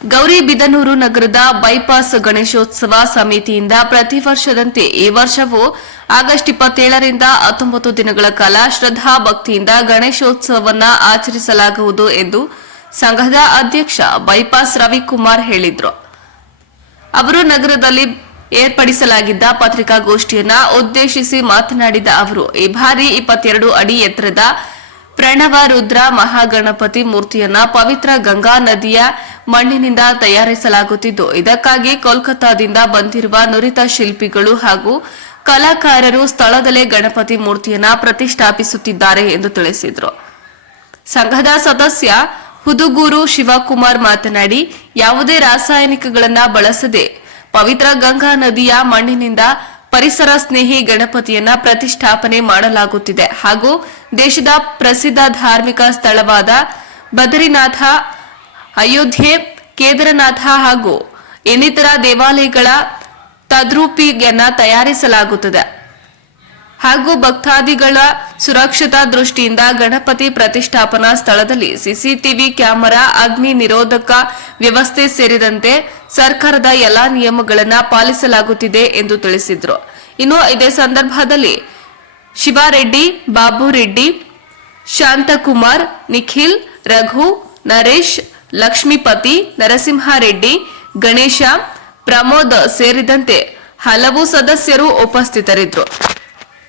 ಗೌರಿಬಿದನೂರು ನಗರದ ಬೈಪಾಸ್ ಗಣೇಶೋತ್ಸವ ಸಮಿತಿಯಿಂದ ಪ್ರತಿ ವರ್ಷದಂತೆ ಈ ವರ್ಷವೂ ಆಗಸ್ಟ್ 27ರಿಂದ 19 ದಿನಗಳ ಕಾಲ ಶ್ರದ್ಧಾ ಭಕ್ತಿಯಿಂದ ಗಣೇಶೋತ್ಸವವನ್ನು ಆಚರಿಸಲಾಗುವುದು ಎಂದು ಸಂಘದ ಅಧ್ಯಕ್ಷ ಬೈಪಾಸ್ ರವಿಕುಮಾರ್ ಹೇಳಿದರು. ಅವರು ನಗರದಲ್ಲಿ ಏರ್ಪಡಿಸಲಾಗಿದ್ದ ಪತ್ರಿಕಾಗೋಷ್ಠಿಯನ್ನ ಉದ್ದೇಶಿಸಿ ಮಾತನಾಡಿದ ಅವರು, ಈ ಬಾರಿ 22 ಅಡಿ ಎತ್ತರದ ಪ್ರಣವ ರುದ್ರ ಮಹಾಗಣಪತಿ ಮೂರ್ತಿಯನ್ನ ಪವಿತ್ರ ಗಂಗಾ ನದಿಯ ಮಣ್ಣಿನಿಂದ ತಯಾರಿಸಲಾಗುತ್ತಿದ್ದು, ಇದಕ್ಕಾಗಿ ಕೋಲ್ಕತ್ತಾದಿಂದ ಬಂದಿರುವ ನುರಿತ ಶಿಲ್ಪಿಗಳು ಹಾಗೂ ಕಲಾಕಾರರು ಸ್ಥಳದಲ್ಲೇ ಗಣಪತಿ ಮೂರ್ತಿಯನ್ನ ಪ್ರತಿಷ್ಠಾಪಿಸುತ್ತಿದ್ದಾರೆ ಎಂದು ತಿಳಿಸಿದರು. ಸಂಘದ ಸದಸ್ಯ ಹುದುಗೂರು ಶಿವಕುಮಾರ್ ಮಾತನಾಡಿ, ಯಾವುದೇ ರಾಸಾಯನಿಕಗಳನ್ನು ಬಳಸದೆ ಪವಿತ್ರ ಗಂಗಾ ನದಿಯ ಮಣ್ಣಿನಿಂದ ಪರಿಸರ ಸ್ನೇಹಿ ಗಣಪತಿಯನ್ನ ಪ್ರತಿಷ್ಠಾಪನೆ ಮಾಡಲಾಗುತ್ತಿದೆ ಹಾಗೂ ದೇಶದ ಪ್ರಸಿದ್ಧ ಧಾರ್ಮಿಕ ಸ್ಥಳವಾದ ಬದರಿನಾಥ, ಅಯೋಧ್ಯೆ, ಕೇದಾರನಾಥ ಹಾಗೂ ಇನ್ನಿತರ ದೇವಾಲಯಗಳ ತದ್ರೂಪಿಯನ್ನ ತಯಾರಿಸಲಾಗುತ್ತದೆ ಹಾಗೂ ಭಕ್ತಾದಿಗಳ ಸುರಕ್ಷತಾ ದೃಷ್ಟಿಯಿಂದ ಗಣಪತಿ ಪ್ರತಿಷ್ಠಾಪನಾ ಸ್ಥಳದಲ್ಲಿ ಸಿಸಿಟಿವಿ ಕ್ಯಾಮೆರಾ, ಅಗ್ನಿ ನಿರೋಧಕ ವ್ಯವಸ್ಥೆ ಸೇರಿದಂತೆ ಸರ್ಕಾರದ ಎಲ್ಲಾ ನಿಯಮಗಳನ್ನು ಪಾಲಿಸಲಾಗುತ್ತಿದೆ ಎಂದು ತಿಳಿಸಿದರು. ಇನ್ನು ಇದೇ ಸಂದರ್ಭದಲ್ಲಿ ಶಿವಾರೆಡ್ಡಿ, ಬಾಬುರೆಡ್ಡಿ, ಶಾಂತಕುಮಾರ್, ನಿಖಿಲ್, ರಘು, ನರೇಶ್, ಲಕ್ಷ್ಮೀಪತಿ, ನರಸಿಂಹಾರೆಡ್ಡಿ, ಗಣೇಶ, ಪ್ರಮೋದ್ ಸೇರಿದಂತೆ ಹಲವು ಸದಸ್ಯರು ಉಪಸ್ಥಿತರಿದ್ದರು.